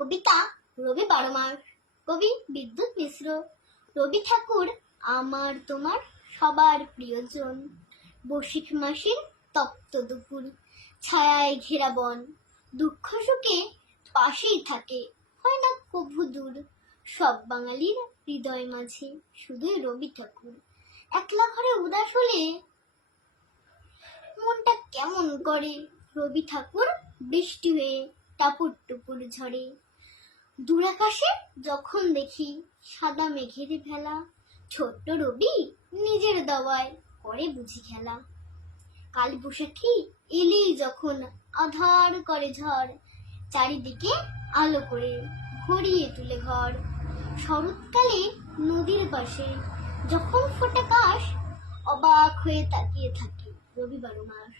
কবিতা, রবি বারো মাস কবি বিদ্যুৎ মিশ্র, রবি ঠাকুর আমার তোমার সবার প্রিয়জন। বসিক মাসের তপ্ত দুপুর, ছায়ায় ঘেরা বন, দুঃখ সুখে পাশেই থাকে, হয় না কভু দূর। সব বাঙালির হৃদয় মাঝে শুধুই রবি ঠাকুর। একলা ঘরে উদাস হলে মনটা কেমন করে? রবি ঠাকুর বৃষ্টি হয়ে টাপুর টুপুর ঝরে। দূরাকাশে যখন দেখি সাদা মেঘের ভেলা, ছোট্ট রবি নিজের দাওয়ায় করে বুঝি খেলা। কাল এলেই যখন আধার করে ঝড়, চারিদিকে আলো করে ভরিয়ে তুলে ঘর। শরৎকালে নদীর পাশে যখন ফোটা কাশ, অবাক হয়ে তাকিয়ে থাকে রবিবার মাস।